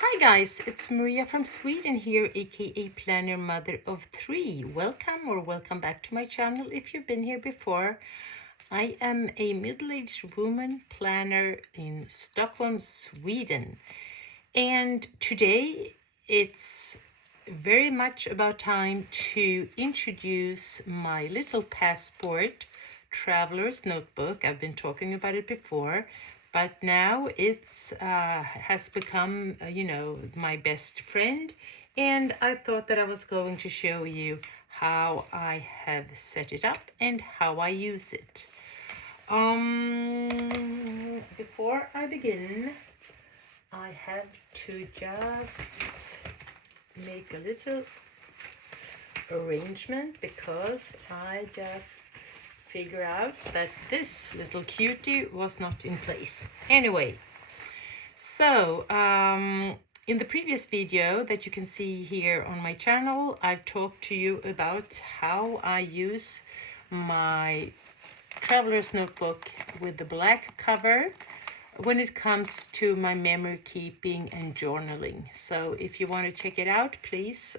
Hi guys, it's Maria from Sweden here, aka Planner Mother of Three. Welcome back to my channel if you've been here before. I am a middle-aged woman planner in Stockholm, Sweden. And today it's very much about time to introduce my little passport traveler's notebook. I've been talking about it before, but now it's has become, my best friend. And I thought that I was going to show you how I have set it up and how I use it. Before I begin, I have to just make a little arrangement because I just figure out that this little cutie was not in place. Anyway, so in the previous video that you can see here on my channel, I've talked to you about how I use my traveler's notebook with the black cover when it comes to my memory keeping and journaling. So if you want to check it out, please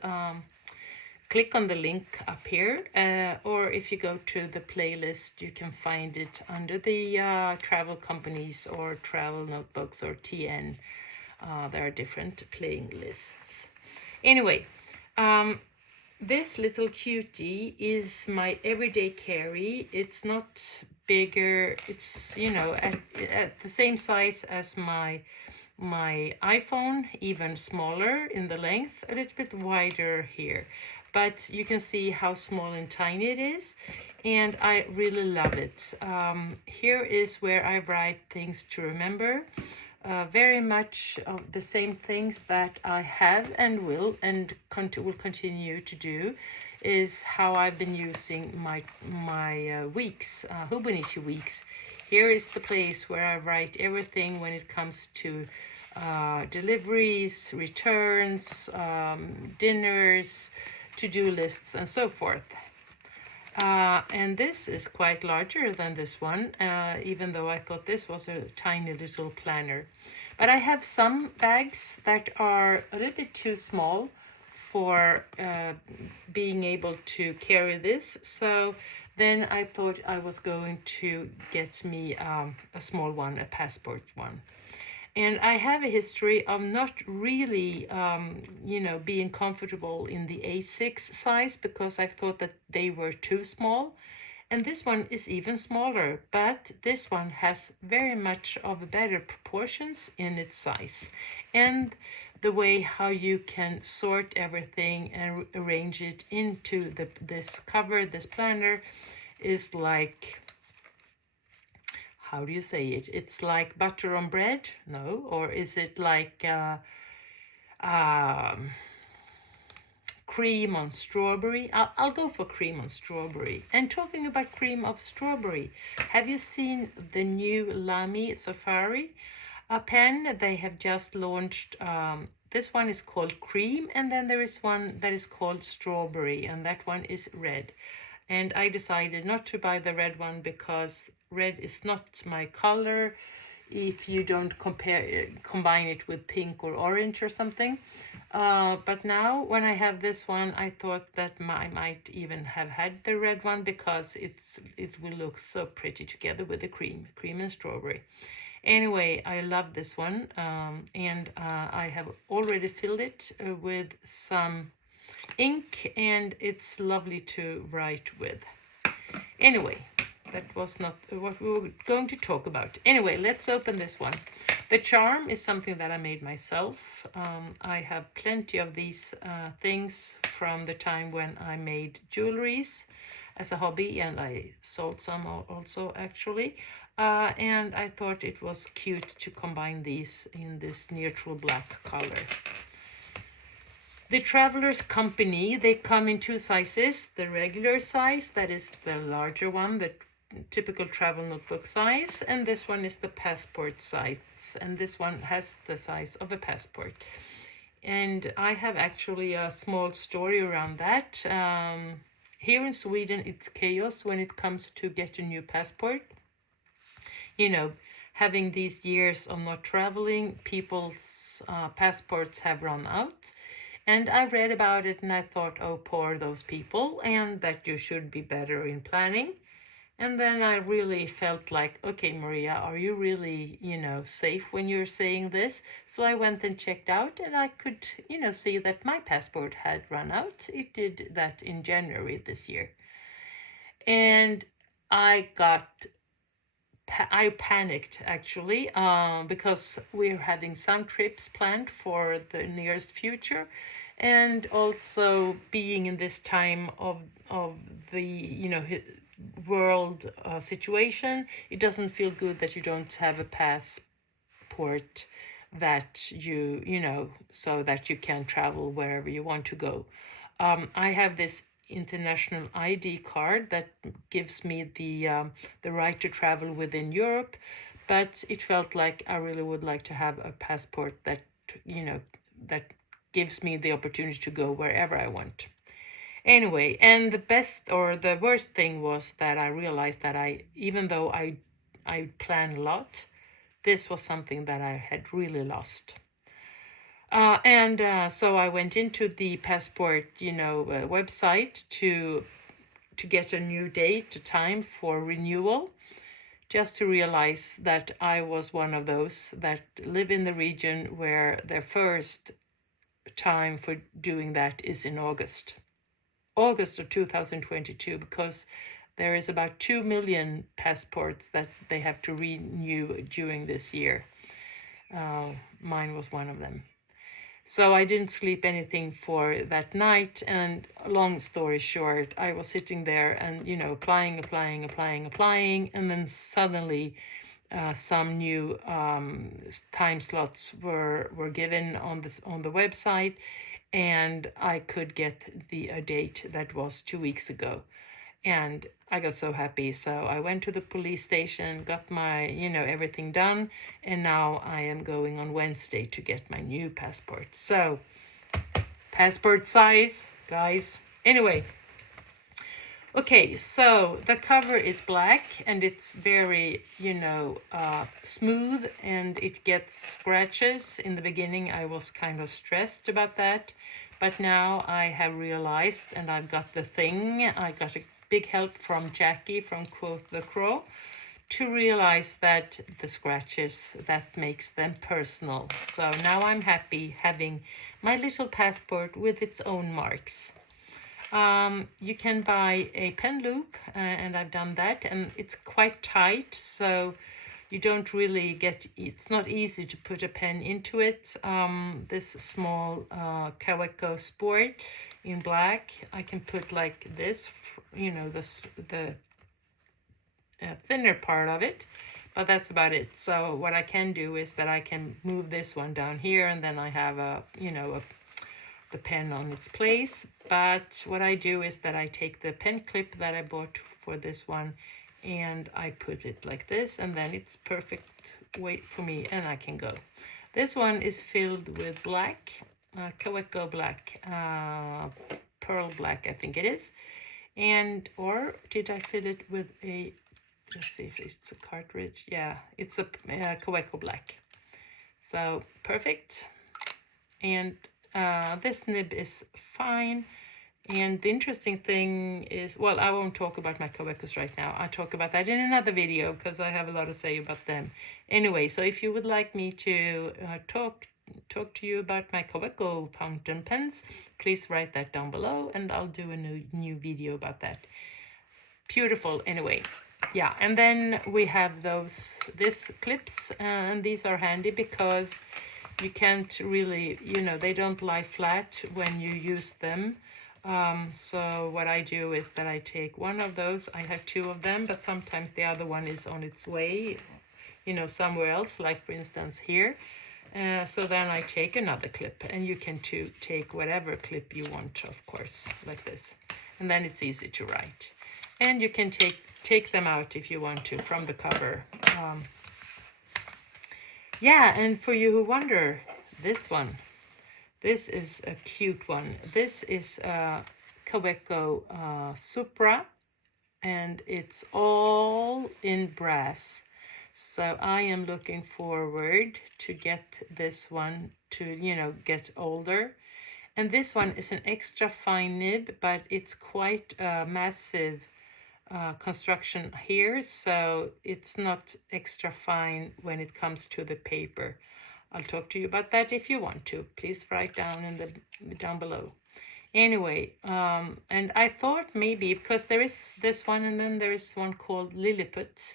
click on the link up here, or if you go to the playlist, you can find it under the travel companies or travel notebooks or TN. There are different playlists. Anyway, this little cutie is my everyday carry. It's not bigger. It's, at the same size as my iPhone, even smaller in the length, a little bit wider here. But you can see how small and tiny it is, and I really love it. Here is where I write things to remember. Very much of the same things that I have and will continue to do is how I've been using my weeks, Hobonichi weeks. Here is the place where I write everything when it comes to deliveries, returns, dinners, to-do lists, and so forth. And this is quite larger than this one, even though I thought this was a tiny little planner. But I have some bags that are a little bit too small for being able to carry this. So then I thought I was going to get me a small one, a passport one. And I have a history of not really, being comfortable in the A6 size because I've thought that they were too small. And this one is even smaller, but this one has very much of better proportions in its size. And the way how you can sort everything and arrange it into this cover, this planner, is like, how do you say it? It's like butter on bread? No. Or is it like cream on strawberry? I'll go for cream on strawberry. And talking about cream of strawberry, have you seen the new Lamy Safari pen? They have just launched. This one is called cream, and then there is one that is called strawberry, and that one is red. And I decided not to buy the red one because red is not my color if you don't combine it with pink or orange or something. But now when I have this one, I thought that I might even have had the red one because it will look so pretty together with the cream and strawberry. Anyway, I love this one, and I have already filled it with some ink, and it's lovely to write with. Anyway, that was not what we were going to talk about. Anyway, let's open this one. The charm is something that I made myself. I have plenty of these things from the time when I made jewelries as a hobby, and I sold some also actually. And I thought it was cute to combine these in this neutral black color. The Travelers Company, they come in two sizes. The regular size, that is the larger one, the typical travel notebook size, and this one is the passport size, and this one has the size of a passport. And I have actually a small story around that. Here in Sweden, it's chaos when it comes to get a new passport. having these years of not traveling, people's passports have run out. And I read about it and I thought, oh, poor those people, and that you should be better in planning. And then I really felt like, okay, Maria, are you really, safe when you're saying this? So I went and checked out and I could, see that my passport had run out. It did that in January this year. And I panicked actually because we're having some trips planned for the nearest future, and also being in this time of the world situation, it doesn't feel good that you don't have a passport that so that you can travel wherever you want to go. I have this international ID card that gives me the right to travel within Europe, but it felt like I really would like to have a passport that that gives me the opportunity to go wherever I want. Anyway, and the best or the worst thing was that I realized that even though I plan a lot, this was something that I had really lost. So I went into the passport, website to get a new date, a time for renewal, just to realize that I was one of those that live in the region where their first time for doing that is in August of 2022, because there is about 2 million passports that they have to renew during this year. Mine was one of them. So I didn't sleep anything for that night, and long story short, I was sitting there and, applying, and then suddenly some new time slots were given on the website, and I could get a date that was 2 weeks ago. And I got so happy. So I went to the police station, got my, everything done. And now I am going on Wednesday to get my new passport. So, passport size, guys. Anyway. Okay, so the cover is black and it's very, smooth, and it gets scratches. In the beginning, I was kind of stressed about that. But now I have realized, and I've got the thing, I got a big help from Jackie from Quoth the Crow to realize that the scratches, that makes them personal. So now I'm happy having my little passport with its own marks. You can buy a pen loop, and I've done that, and it's quite tight, so you don't really it's not easy to put a pen into it. This small Kaweco Sport in black, I can put like this, the thinner part of it, but that's about it. So what I can do is that I can move this one down here, and then I have the pen on its place. But what I do is that I take the pen clip that I bought for this one and I put it like this, and then it's perfect weight for me and I can go. This one is filled with black, Kaweco black, pearl black, I think it is. And, or did I fill it with a, let's see if it's a cartridge. Yeah, it's a Kaweco black. So perfect. And this nib is fine. And the interesting thing is, well, I won't talk about my Kawecos right now. I'll talk about that in another video because I have a lot to say about them. Anyway, so if you would like me to talk to you about my Kaweco fountain pens, please write that down below and I'll do a new video about that. Beautiful. Anyway, yeah, and then we have these clips, and these are handy because you can't really, they don't lie flat when you use them. So what I do is that I take one of those. I have two of them, but sometimes the other one is on its way, somewhere else, like for instance here. So then I take another clip, and you can take whatever clip you want, of course, like this. And then it's easy to write. And you can take them out if you want to from the cover. Yeah, and for you who wonder, this one. This is a cute one. This is Kaweco Supra, and it's all in brass. So I am looking forward to get this one to, get older. And this one is an extra fine nib, but it's quite a massive construction here, so it's not extra fine when it comes to the paper. I'll talk to you about that if you want to. Please write down down below. Anyway, and I thought maybe, because there is this one and then there is one called Lilliput,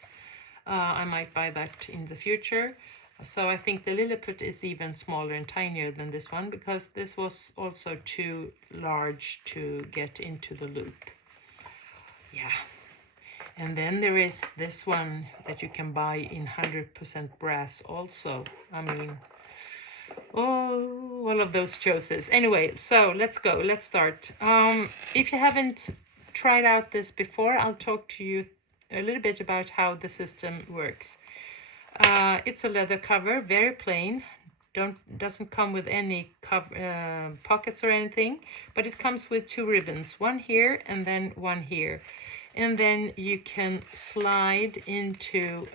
I might buy that in the future. So I think the Lilliput is even smaller and tinier than this one, because this was also too large to get into the loop. Yeah. And then there is this one that you can buy in 100% brass also. I mean, oh, all of those choices. Anyway, so let's go. Let's start. If you haven't tried out this before, I'll talk to you a little bit about how the system works. It's a leather cover, very plain. Doesn't come with any pockets or anything, but it comes with two ribbons, one here and then one here. And then you can slide into,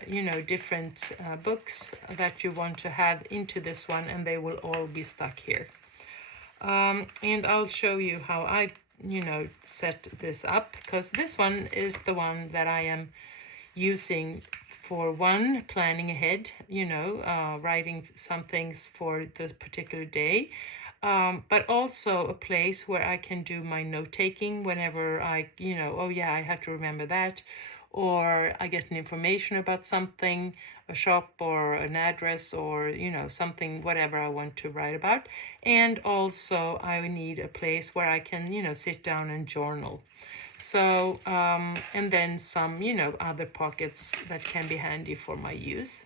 different books that you want to have into this one, and they will all be stuck here. And I'll show you how I, set this up, because this one is the one that I am using for one, planning ahead, writing some things for this particular day. But also a place where I can do my note-taking whenever I, oh yeah, I have to remember that, or I get an information about something, a shop or an address, or, something, whatever I want to write about. And also I need a place where I can, sit down and journal. So, and then some, other pockets that can be handy for my use.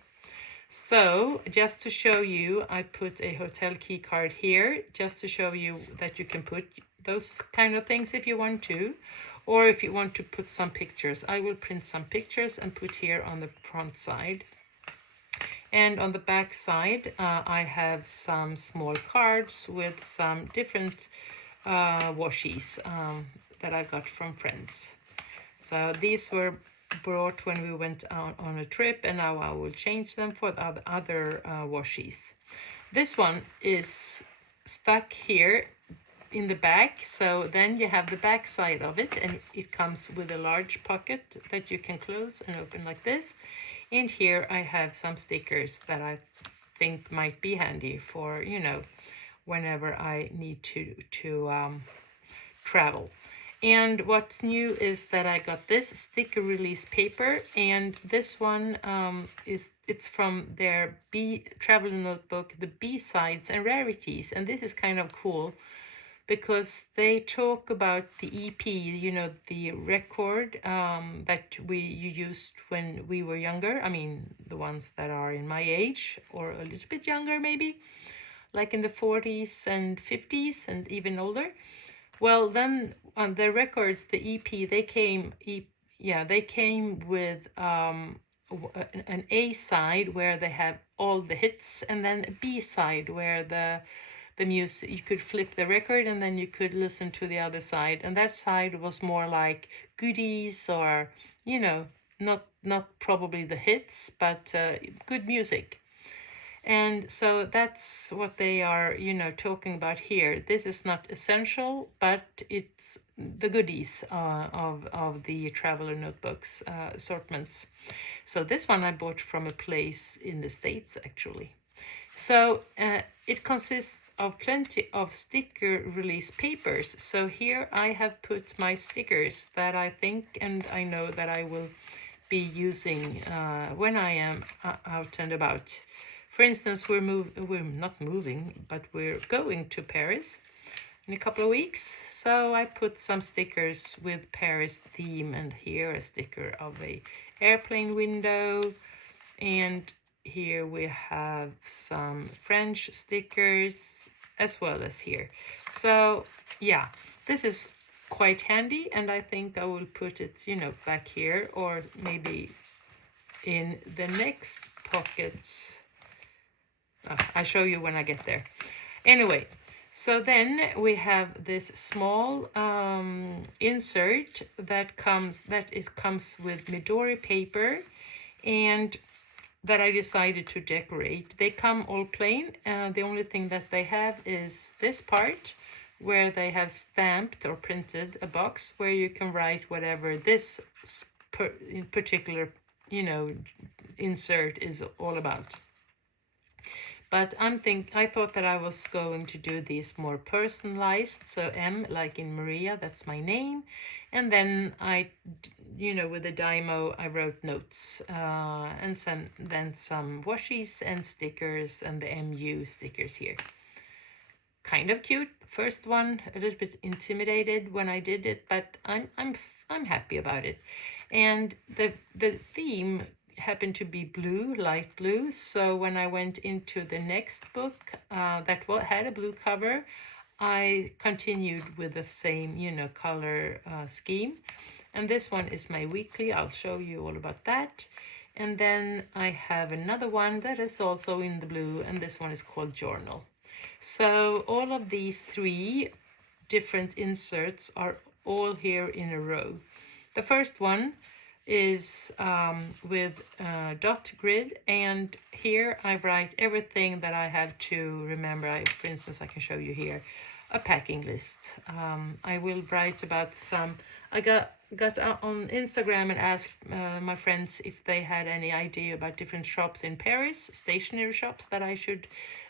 So just to show you, I put a hotel key card here, just to show you that you can put those kind of things if you want to, or if you want to put some pictures. I will print some pictures and put here on the front side. And on the back side, I have some small cards with some different washies that I got from friends. So these were brought when we went on a trip, and now I will change them for the other washies. This one is stuck here in the back, so then you have the back side of it, and it comes with a large pocket that you can close and open like this. And here I have some stickers that I think might be handy for, whenever I need to travel. And what's new is that I got this sticker release paper, and this one it's from their travel notebook, the B-sides and rarities. And this is kind of cool because they talk about the EP, the record that you used when we were younger. I mean, the ones that are in my age or a little bit younger maybe, like in the 40s and 50s and even older. Well, then on the records, the EP, they came with an A side where they have all the hits, and then a B side where the music, you could flip the record and then you could listen to the other side. And that side was more like goodies, or, not probably the hits, but good music. And so that's what they are, talking about here. This is not essential, but it's the goodies of the traveler notebooks assortments. So this one I bought from a place in the States, actually. So it consists of plenty of sticker release papers. So here I have put my stickers that I think and I know that I will be using when I am out and about. For instance, we're not moving, but we're going to Paris in a couple of weeks. So I put some stickers with Paris theme, and here a sticker of a airplane window. And here we have some French stickers as well as here. So yeah, this is quite handy, and I think I will put it, back here, or maybe in the next pocket. I'll show you when I get there. Anyway, so then we have this small insert that comes with Midori paper, and that I decided to decorate. They come all plain. The only thing that they have is this part where they have stamped or printed a box where you can write whatever this in particular, you know, insert is all about. But I thought that I was going to do these more personalized. So M, like in Maria, that's my name. And then I, you know, with the Dymo, I wrote notes and then some washies and stickers and the MU stickers here. Kind of cute. First one, a little bit intimidated when I did it, but I'm happy about it. And the theme happened to be blue, light blue. So when I went into the next book that had a blue cover, I continued with the same, you know, color scheme. And this one is my weekly. I'll show you all about that. And then I have another one that is also in the blue, and this one is called Journal. So all of these 3 different inserts are all here in a row. The first one is with dot grid, and here I write everything that I have to remember. For instance, I can show you here a packing list. I will write about some. I got on Instagram and asked my friends if they had any idea about different shops in Paris, stationery shops that I should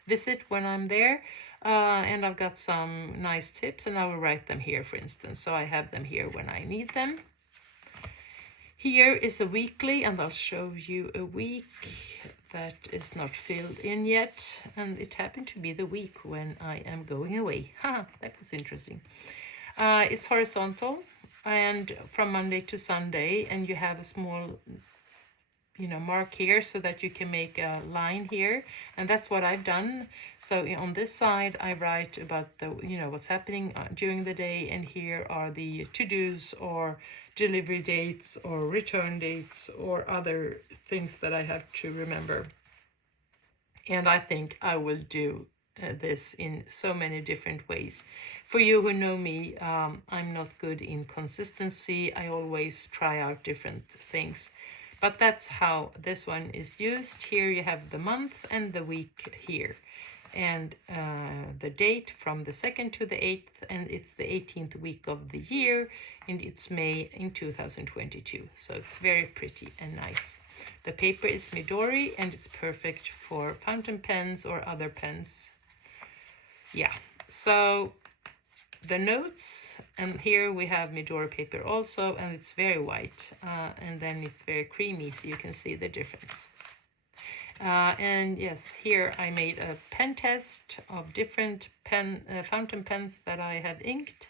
visit when I'm there. And I've got some nice tips, and I will write them here, for instance. So I have them here when I need them. Here is a weekly, and I'll show you a week that is not filled in yet. And it happened to be the week when I am going away. Ha, that was interesting. It's horizontal and from Monday to Sunday, and you have a small, you know, mark here so that you can make a line here, and that's what I've done. So on this side I write about the, you know, what's happening during the day, and here are the to-dos or delivery dates or return dates or other things that I have to remember. And I think I will do this in so many different ways. For you who know me, I'm not good in consistency. I always try out different things. But that's how this one is used. Here you have the month and the week here. And the date from the 2nd to the 8th, and it's the 18th week of the year, and it's May in 2022. So it's very pretty and nice. The paper is Midori, and it's perfect for fountain pens or other pens. Yeah, so the notes, and here we have Midori paper also, and it's very white, and then it's very creamy, so you can see the difference. And yes, here I made a pen test of different fountain pens that I have inked,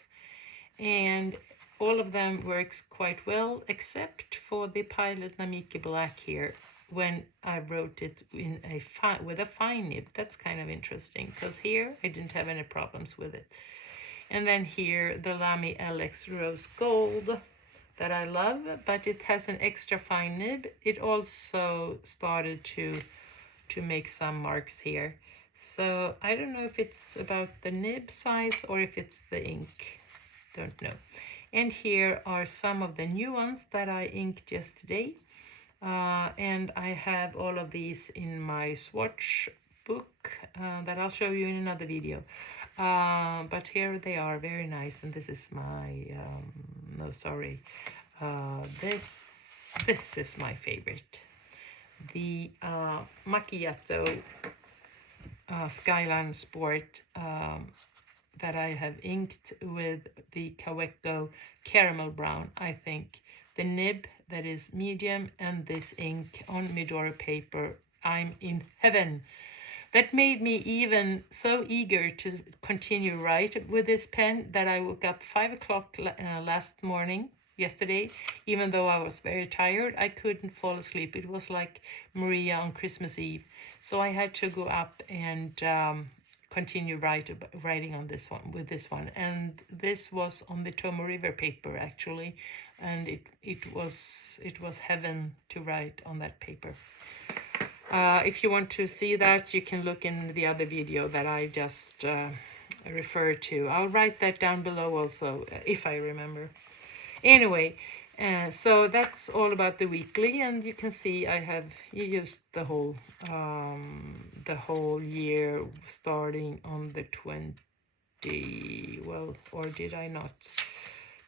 and all of them works quite well, except for the Pilot Namiki Black here, when I wrote it in with a fine nib. That's kind of interesting, because here I didn't have any problems with it. And then here the Lamy LX Rose Gold that I love, but it has an extra fine nib. It also started to make some marks here. So I don't know if it's about the nib size or if it's the ink. Don't know. And here are some of the new ones that I inked yesterday. And I have all of these in my swatch book that I'll show you in another video. But here they are, very nice. And this is my, no, sorry. This is my favorite. The Macchiato Skyline Sport that I have inked with the Kaweco Caramel Brown. I think the nib that is medium and this ink on Midori paper, I'm in heaven. That made me even so eager to continue write with this pen that I woke up 5 o'clock yesterday, even though I was very tired. I couldn't fall asleep. It was like Maria on Christmas Eve. So I had to go up and continue writing on this one, with this one. And this was on the Tomo River paper actually, and it was heaven to write on that paper. If you want to see that, you can look in the other video that I just referred to. I'll write that down below also, if I remember. Anyway, So that's all about the weekly, and you can see I have used the whole year starting on the 20, well, or did I not?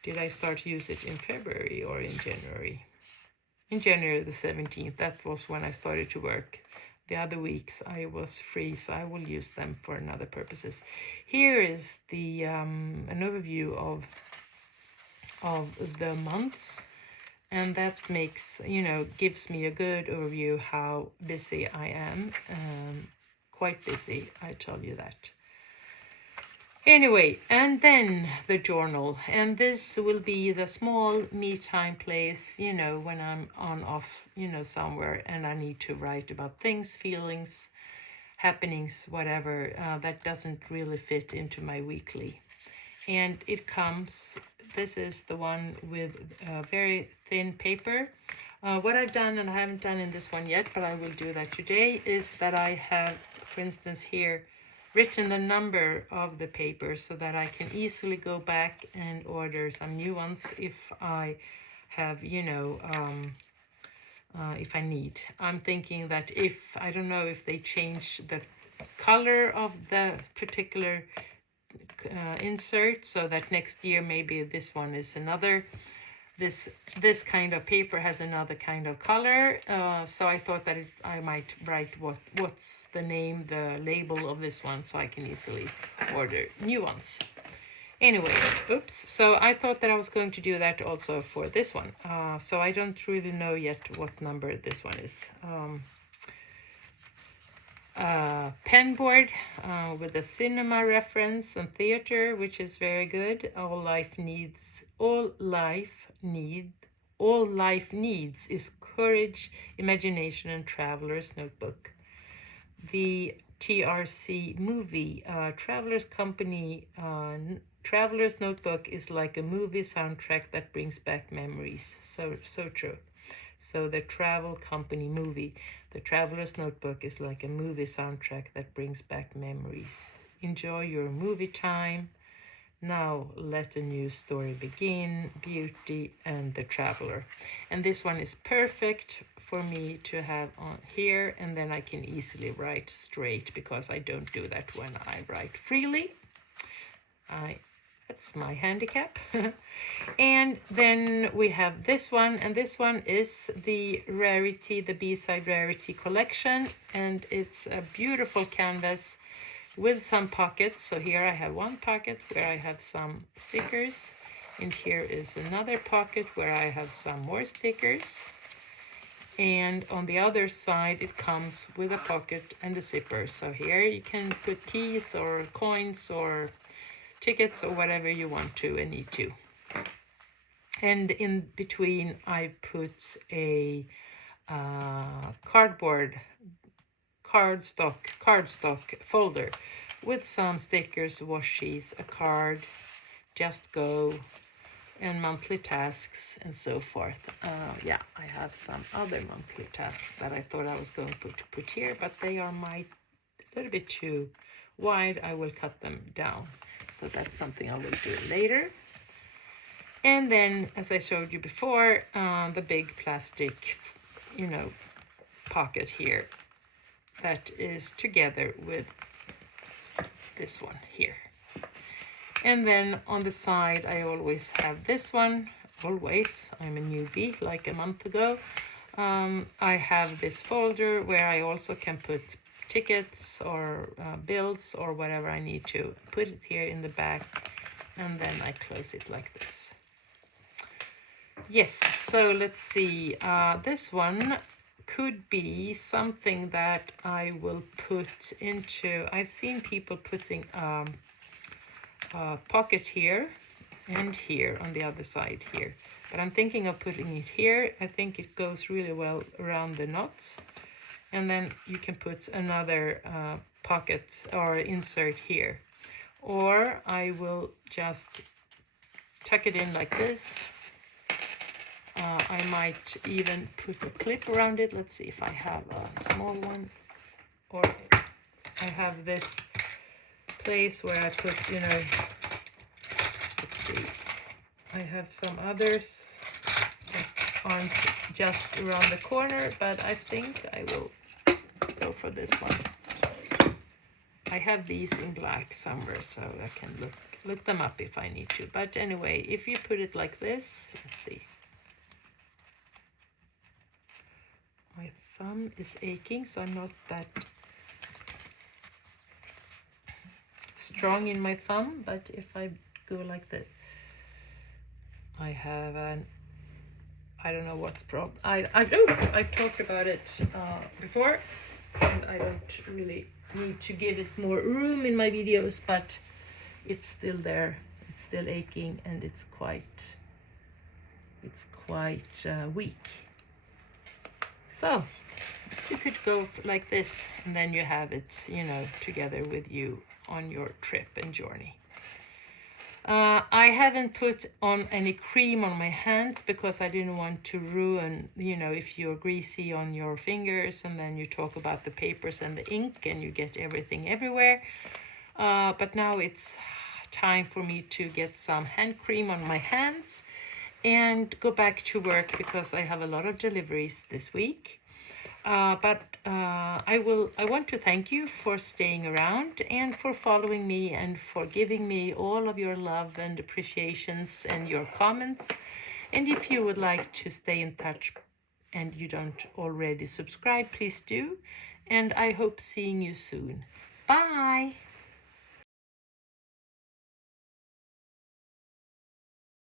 Did I start to use it in February or in January? In January the 17th, that was when I started to work. The other weeks I was free, so I will use them for another purposes. Here is the an overview of the months, and that makes, gives me a good overview how busy I am. Quite busy, I tell you that. Anyway, and then the journal, and this will be the small me time place, when I'm on off, somewhere, and I need to write about things, feelings, happenings, whatever, that doesn't really fit into my weekly. And it comes, this is the one with very thin paper. What I've done, and I haven't done in this one yet, but I will do that today, is that I have, for instance, here written the number of the paper so that I can easily go back and order some new ones if I have, if I need. I'm thinking that if, I don't know if they change the color of the particular insert, so that next year maybe this one is another, this kind of paper has another kind of color, so I thought that I might write what's the name, the label of this one, so I can easily order new ones. Anyway, oops, so I thought that I was going to do that also for this one, so I don't really know yet what number this one is. Pen board with a cinema reference and theater, which is very good. All life needs is courage, imagination, and traveler's notebook. The TRC movie, Traveler's Company, Traveler's Notebook is like a movie soundtrack that brings back memories. So true. So the Travel Company movie, The Traveler's Notebook, is like a movie soundtrack that brings back memories. Enjoy your movie time. Now let a new story begin, Beauty and the Traveler. And this one is perfect for me to have on here, and then I can easily write straight, because I don't do that when I write freely. That's my handicap. And then we have this one, and this one is the Rarity, the B-side Rarity collection, and it's a beautiful canvas with some pockets. So here I have one pocket where I have some stickers, and here is another pocket where I have some more stickers, and on the other side it comes with a pocket and a zipper. So here you can put keys or coins or tickets or whatever you want to and need to. And in between I put a cardstock folder with some stickers, washies, a card, Just Go, and monthly tasks and so forth. Yeah, I have some other monthly tasks that I thought I was going to put here, but they are a little bit too wide. I will cut them down. So that's something I will do later. And then, as I showed you before, the big plastic, pocket here that is together with this one here. And then on the side, I always have this one. Always, I'm a newbie, like a month ago. I have this folder where I also can put tickets or bills or whatever I need to. Put it here in the back, and then I close it like this. Yes, so let's see. This one could be something that I will put into. I've seen people putting a pocket here and here on the other side here, but I'm thinking of putting it here. I think it goes really well around the knots. And then you can put another pocket or insert here. Or I will just tuck it in like this. I might even put a clip around it. Let's see if I have a small one. Or I have this place where I put, let's see. I have some others. on just around the corner, but I think I will go for this one. I have these in black somewhere, so I can look them up if I need to. But anyway, if you put it like this, let's see. My thumb is aching, so I'm not that strong in my thumb, but if I go like this, I have an, I don't know what's problem. I talked about it before, and I don't really need to give it more room in my videos, but it's still there. It's still aching, and it's quite weak. So you could go like this, and then you have it, you know, together with you on your trip and journey. I haven't put on any cream on my hands because I didn't want to ruin, you know, if you're greasy on your fingers and then you talk about the papers and the ink and you get everything everywhere. But now it's time for me to get some hand cream on my hands and go back to work because I have a lot of deliveries this week. I want to thank you for staying around and for following me and for giving me all of your love and appreciations and your comments. And if you would like to stay in touch and you don't already subscribe, please do. And I hope seeing you soon. Bye.